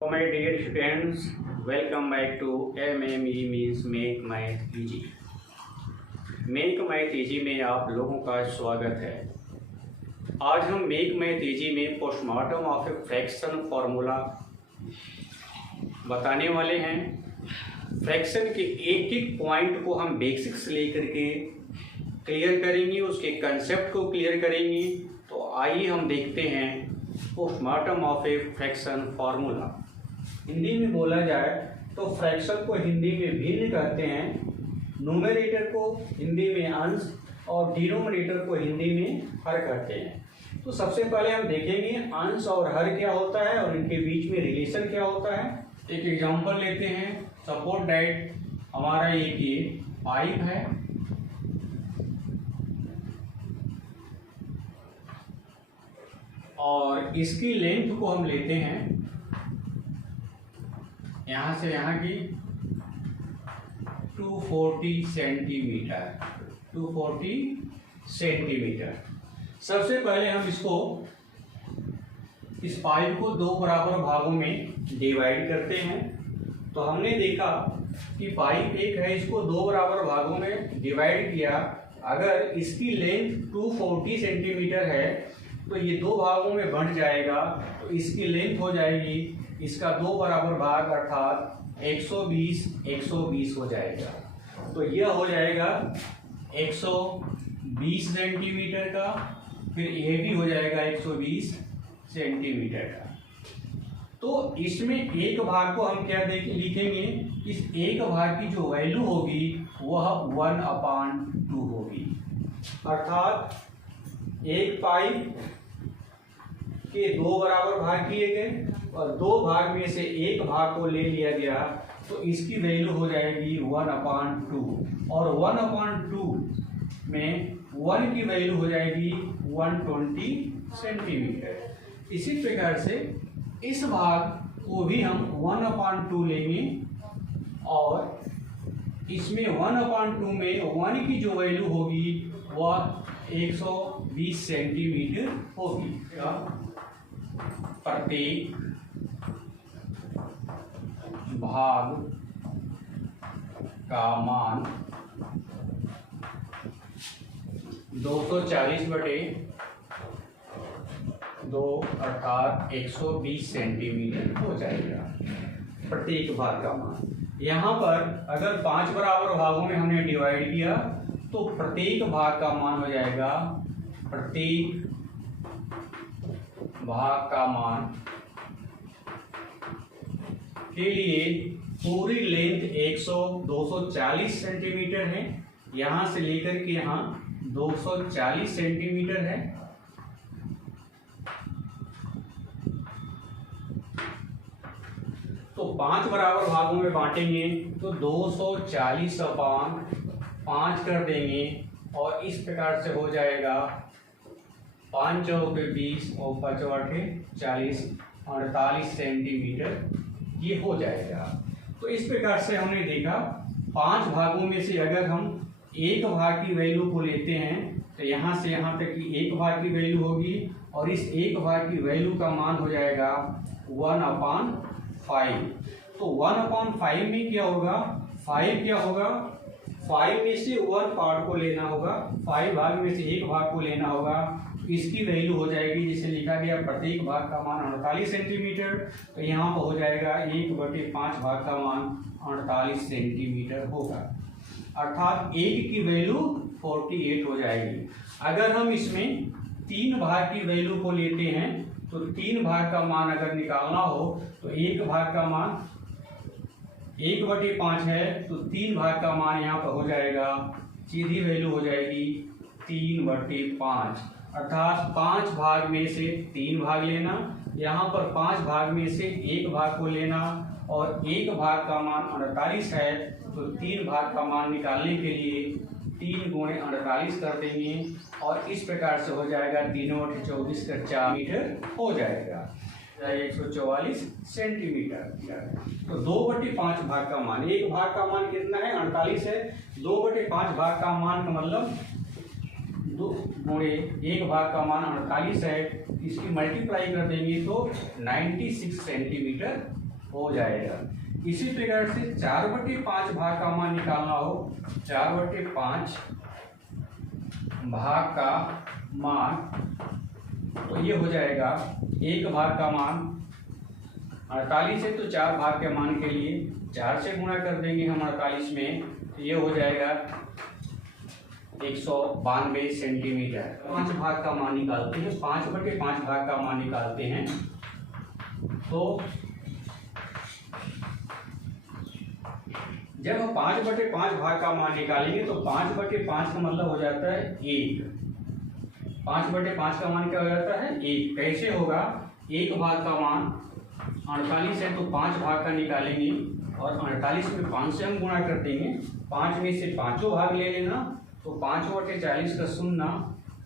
So my dear students, welcome back to MME means Make Math Easy। Make Math Easy में आप लोगों का स्वागत है। आज हम Make Math Easy में postmortem of a fraction formula बताने वाले हैं। फ्रैक्शन के एक एक पॉइंट को हम बेसिक से लेकर के क्लियर करेंगे, उसके कंसेप्ट को क्लियर करेंगे। तो आइए हम देखते हैं postmortem of a fraction formula. Hindi में बोला जाए तो फ्रैक्शन को हिंदी में भिन्न कहते हैं, न्यूमरेटर को हिंदी में अंश और डिनोमिनेटर को हिंदी में हर कहते हैं। तो सबसे पहले हम देखेंगे अंश और हर क्या होता है और इनके बीच में रिलेशन क्या होता है। एक एग्जांपल लेते हैं। सपोज दैट हमारा एक ये पाइप है और इसकी लेंथ को हम लेते हैं यहाँ से यहाँ की 240 सेंटीमीटर। 240 सेंटीमीटर। सबसे पहले हम इस पाइप को दो बराबर भागों में डिवाइड करते हैं। तो हमने देखा कि पाइप एक है, इसको दो बराबर भागों में डिवाइड किया। अगर इसकी लेंथ 240 सेंटीमीटर है तो ये दो भागों में बंट जाएगा। तो इसकी लेंथ हो जाएगी, इसका दो बराबर भाग अर्थात 120 हो जाएगा। तो यह हो जाएगा 120 सेंटीमीटर का, फिर यह भी हो जाएगा 120 सेंटीमीटर का। तो इसमें एक भाग को हम क्या लिखेंगे, इस एक भाग की जो वैल्यू होगी वह 1/2 होगी। अर्थात एक पाइप के दो बराबर भाग किए गए और दो भाग में से एक भाग को ले लिया गया, तो इसकी वैल्यू हो जाएगी 1/2 और 1/2 में 1 की वैल्यू हो जाएगी 120 सेंटीमीटर। इसी प्रकार से इस भाग को भी हम 1/2 लेंगे और इसमें 1/2 में 1 की जो वैल्यू होगी वह 120 सेंटीमीटर होगी। प्रत्येक भाग का मान 240/2 अर्थात 120 सेंटीमीटर हो जाएगा प्रत्येक भाग का मान। यहाँ पर अगर 5 बराबर भागों में हमने डिवाइड किया तो प्रत्येक भाग का मान हो जाएगा, प्रत्येक भाग का मान के लिए पूरी लेंथ 240 सेंटीमीटर है। यहाँ से लेकर के यहाँ 240 सेंटीमीटर है। तो 5 बराबर भागों में बांटेंगे तो 240/5 कर देंगे और इस प्रकार से हो जाएगा 5 चौके 20 और 5 आठे 40, 48 सेंटीमीटर ये हो जाएगा। तो इस प्रकार से हमने देखा 5 भागों में से अगर हम एक भाग की वैल्यू को लेते हैं तो यहाँ से यहाँ तक की एक भाग की वैल्यू होगी और इस एक भाग की वैल्यू का मान हो जाएगा 1/5। तो 1/5 में क्या होगा, 5 क्या होगा, 5 में से 1 पार्ट को लेना होगा, 5 भाग में से एक भाग को लेना होगा। इसकी वैल्यू हो जाएगी, जिसे लिखा गया प्रत्येक भाग का मान 48 सेंटीमीटर। तो यहाँ पर हो जाएगा 1/5 भाग का मान 48 सेंटीमीटर होगा, अर्थात एक की वैल्यू 48 हो जाएगी। अगर हम इसमें 3 भाग की वैल्यू को लेते हैं तो 3 भाग का मान अगर निकालना हो तो एक भाग का मान 1/5 है, तो 3 भाग का मान यहाँ पर हो जाएगा, सीधी वैल्यू हो जाएगी 3/5। अर्थात 5 भाग में से 3 भाग लेना, यहाँ पर 5 भाग में से एक भाग को लेना और एक भाग का मान 48 है, तो 3 भाग का मान निकालने के लिए 3 × 48 कर देंगे और इस प्रकार से हो जाएगा 3/24 का 4 मीटर हो जाएगा, 144 सेंटीमीटर। तो 2/5 भाग का मान, एक भाग का मान कितना है, 48 है। 2/5 भाग का मान का मतलब 2 × एक भाग का मान 48 है, इसकी मल्टीप्लाई कर देंगे तो 96 सेंटीमीटर हो जाएगा। इसी प्रकार से 4/5 भाग का मान निकालना हो, 4/5 भाग का मान, तो ये हो जाएगा 1 भाग का मान 48 है, तो 4 भाग के मान के लिए 4 से गुणा कर देंगे हम 48 में, तो ये हो जाएगा 192 सेंटीमीटर। 5 भाग का मान निकालते हैं, 5/5 भाग का मान निकालते हैं, तो जब हम 5/5 भाग का मान निकालेंगे तो 5/5 का मतलब हो जाता है 1। 5/5 का मान क्या हो जाता है 1। कैसे होगा, 1 भाग का मान 48 है, तो 5 भाग का निकालेंगे और 48 में 5 से हम गुणा कर देंगे, 5 में से पाँचों भाग ले लेना, तो 5/40 का 0,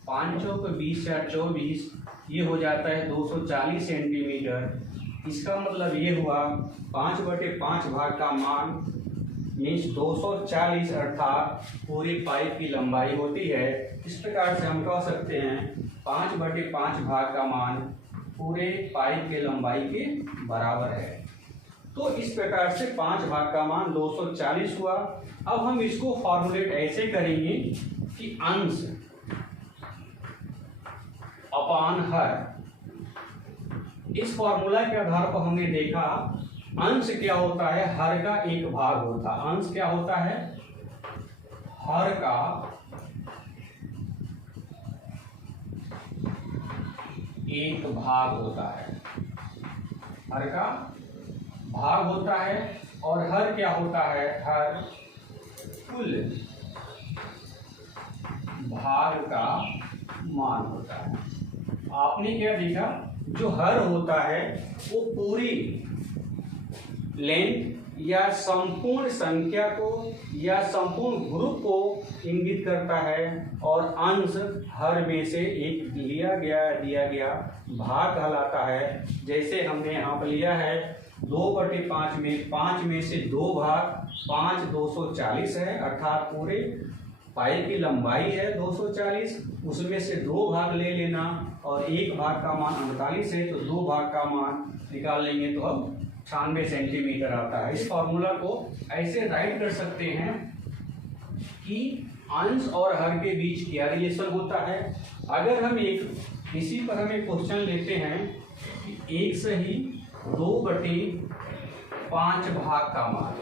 5 चौक 20 या 24, ये हो जाता है 240 सेंटीमीटर। इसका मतलब ये हुआ 5/5 भाग का मान मीन्स 240 अर्थात पूरी पाइप की लंबाई होती है। इस प्रकार से हम कह सकते हैं 5/5 भाग का मान पूरे पाइप के लंबाई के बराबर है। तो इस प्रकार से 5 भाग का मान 240 हुआ। अब हम इसको फॉर्मुलेट ऐसे करेंगे कि अंश अपान हर। इस फॉर्मूला के आधार पर हमने देखा अंश क्या होता है, हर का 1 भाग होता है। अंश क्या होता है, हर का 1 भाग होता है, हर का भाग होता है। और हर क्या होता है, हर कुल भाग का मान होता है। आपने क्या देखा, जो हर होता है वो पूरी लेंथ या संपूर्ण संख्या को या संपूर्ण ग्रुप को इंगित करता है, और अंश हर में से एक दिया गया भाग कहलाता है। जैसे हमने यहाँ पर लिया है 2/5 में 5 में से 2 भाग, 5 240 है, अर्थात पूरे पाइप की लंबाई है 240, उसमें से 2 भाग ले लेना, और 1 भाग का मान 48 है, तो 2 भाग का मान निकाल लेंगे तो अब 96 सेंटीमीटर आता है। इस फॉर्मूला को ऐसे राइट कर सकते हैं कि अंश और हर के बीच क्या रिलेशन होता है। अगर हम इसी पर हम एक क्वेश्चन लेते हैं कि 1 से ही 2/5 भाग का मान,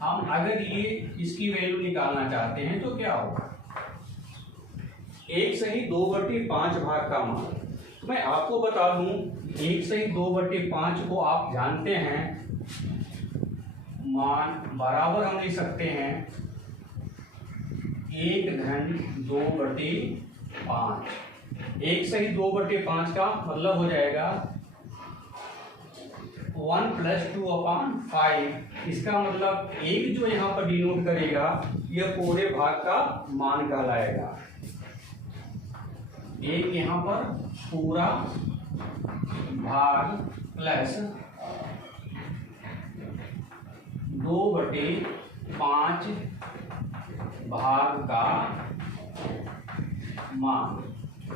हम अगर ये इसकी वैल्यू निकालना चाहते हैं तो क्या होगा, 1 से ही 2/5 भाग का मान। तो मैं आपको बता दूं 1 से ही 2/5 को आप जानते हैं, मान बराबर हम लिख सकते हैं 1/2/5। 1 से ही 2/5 का मतलब हो जाएगा 1 + 2/5। इसका मतलब 1 जो यहाँ पर डिनोट करेगा यह पूरे भाग का मान कहलाएगा। 1 यहाँ पर पूरा भाग प्लस 2/5 भाग का मान।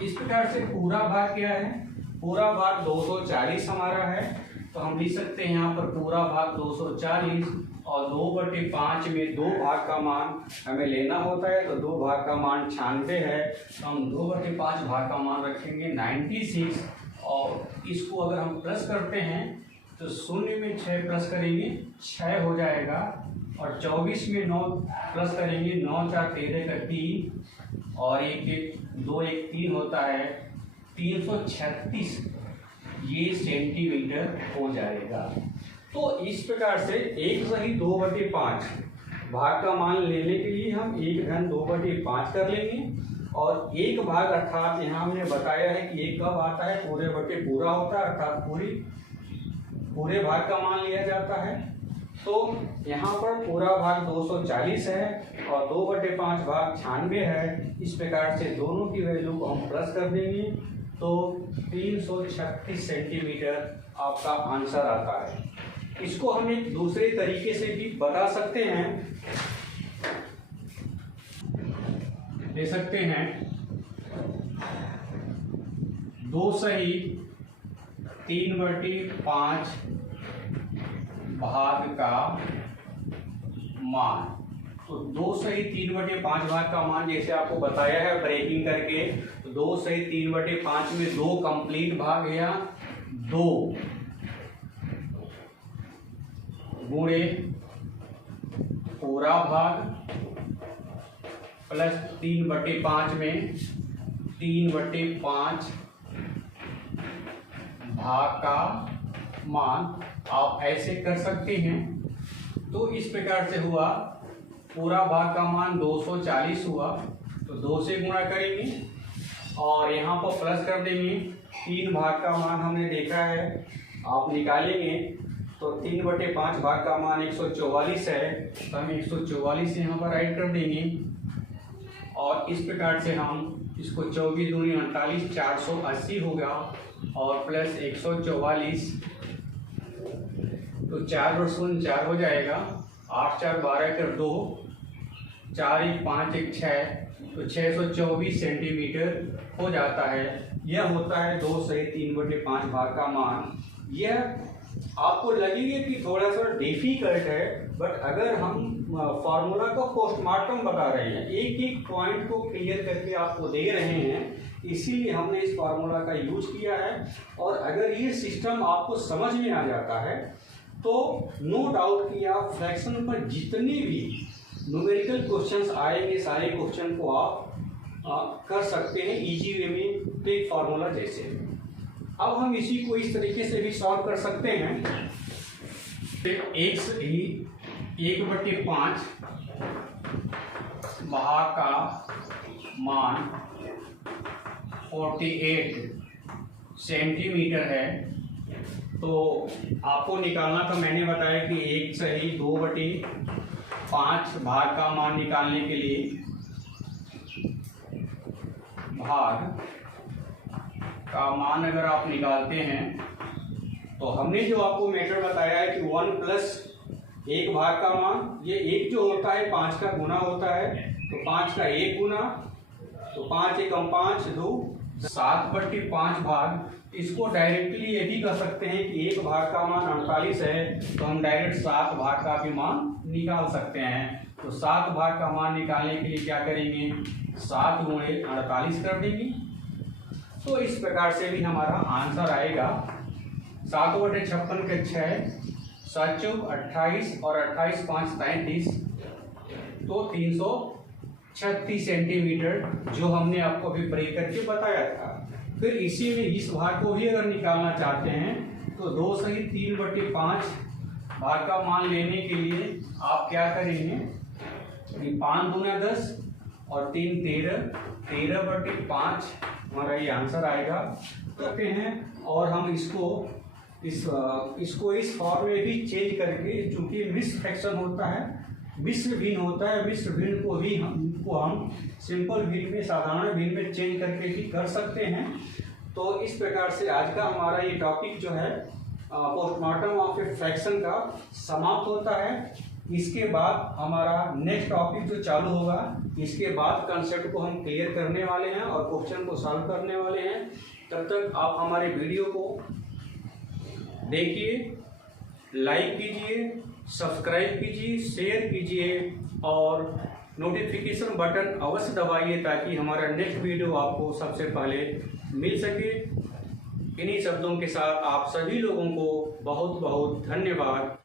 इस प्रकार से पूरा भाग क्या है, पूरा भाग 240 हमारा है, तो हम लिख सकते हैं यहाँ पर पूरा भाग 240, और 2/5 में 2 भाग का मान हमें लेना होता है, तो 2 भाग का मान 96 है, तो हम 2/5 भाग का मान रखेंगे 96। और इसको अगर हम प्लस करते हैं तो 0 में 6 प्लस करेंगे 6 हो जाएगा, और 24 में 9 प्लस करेंगे 9 × 4 = 13 का 3, और 2 1 3 होता है 336 ये सेंटीमीटर हो जाएगा। तो इस प्रकार से 1 से ही 2/5 भाग का मान लेने के लिए हम 1/2/5 कर लेंगे, और 1 भाग अर्थात यहाँ हमने बताया है कि 1 कब आता है, पूरे बटे पूरा होता है, अर्थात पूरे भाग का मान लिया जाता है। तो यहाँ पर पूरा भाग 240 है और 2/5 भाग 96 है। इस प्रकार से दोनों की वैल्यू को हम प्लस कर देंगे तो 336 सेंटीमीटर आपका आंसर आता है। इसको हम एक दूसरे तरीके से भी बता सकते हैं, ले सकते हैं 2 सही 3/5 भाग का मान। तो 2 सही 3/5 भाग का मान जैसे आपको बताया है ब्रेकिंग करके, तो 2 सही 3/5 में 2 कंप्लीट भाग या 2 गुणे पूरा भाग प्लस 3/5 में 3/5 भाग का मान। आप ऐसे कर सकते हैं। तो इस प्रकार से हुआ, पूरा भाग का मान 240 हुआ, तो 2 से गुणा करेंगे और यहाँ पर प्लस कर देंगे। 3 भाग का मान हमने देखा है, आप निकालेंगे तो 3/5 भाग का मान 144 है, तो हम 144 यहाँ पर ऐड कर देंगे और इस प्रकार से हम इसको 24 दूनी 48 480 होगा और प्लस 144, तो 4 और 0 4 हो जाएगा, 8 4 12 कर 2, 4 1 5 1 6, तो 624 सेंटीमीटर हो जाता है। यह होता है 2 सही 3/5 भाग का मान। यह आपको लगेगा कि थोड़ा सा डिफिकल्ट है, बट अगर हम फार्मूला का पोस्टमार्टम बता रहे हैं, एक एक पॉइंट को क्लियर करके आपको दे रहे हैं, इसीलिए हमने इस फार्मूला का यूज किया है। और अगर ये सिस्टम आपको समझ में आ जाता है तो नो डाउट कि आप फ्रैक्शन पर जितने भी न्यूमेरिकल क्वेश्चंस आएंगे सारे क्वेश्चन को आप कर सकते हैं इजी वे में, क्विक फार्मूला जैसे। अब हम इसी को इस तरीके से भी सॉल्व कर सकते हैं। 1/5 भाग का मान 48 सेंटीमीटर है। तो आपको निकालना था, मैंने बताया कि 1 सही 2/5 भाग का मान निकालने के लिए भाग का मान अगर आप निकालते हैं तो हमने जो आपको मेथड बताया है कि 1 + 1 भाग का मान, ये 1 जो होता है 5 का गुना होता है, तो 5 का 1 गुना, तो 5 × 5 2 7/5 भाग। इसको डायरेक्टली ये भी कह सकते हैं कि 1 भाग का मान 48 है, तो हम डायरेक्ट 7 भाग का भी मान निकाल सकते हैं। तो 7 भाग का मान निकालने के लिए क्या करेंगे, 7 × 48 कर देंगे। तो इस प्रकार से भी हमारा आंसर आएगा 7/56 के 6, 7 × 28 और 28 × 5 33, तो 336 सेंटीमीटर जो हमने आपको अभी ब्रेक करके बताया था। फिर इसी में इस भाग को भी अगर निकालना चाहते हैं तो 2 सही 3/5 भाग का मान लेने के लिए आप क्या करेंगे, 5 दूना 10 और 3 13, 13/5 हमारा ये आंसर आएगा। करते हैं और हम इसको इस फॉर्म में भी चेंज करके, चूंकि मिश्र फ्रैक्शन होता है, मिश्र भिन्न होता है, मिश्र भिन्न को भी हम सिंपल भिन्न में, साधारण भिन्न में चेंज करके भी कर सकते हैं। तो इस प्रकार से आज का हमारा ये टॉपिक जो है पोस्टमार्टम ऑफ ए फ्रैक्शन का समाप्त होता है। इसके बाद हमारा नेक्स्ट टॉपिक जो चालू होगा, इसके बाद कंसेप्ट को हम क्लियर करने वाले हैं और क्वेश्चन को सॉल्व करने वाले हैं। तब तक आप हमारे वीडियो को देखिए, लाइक कीजिए, सब्सक्राइब कीजिए, शेयर कीजिए और नोटिफिकेशन बटन अवश्य दबाइए ताकि हमारा नेक्स्ट वीडियो आपको सबसे पहले मिल सके। इन्हीं शब्दों के साथ आप सभी लोगों को बहुत बहुत धन्यवाद।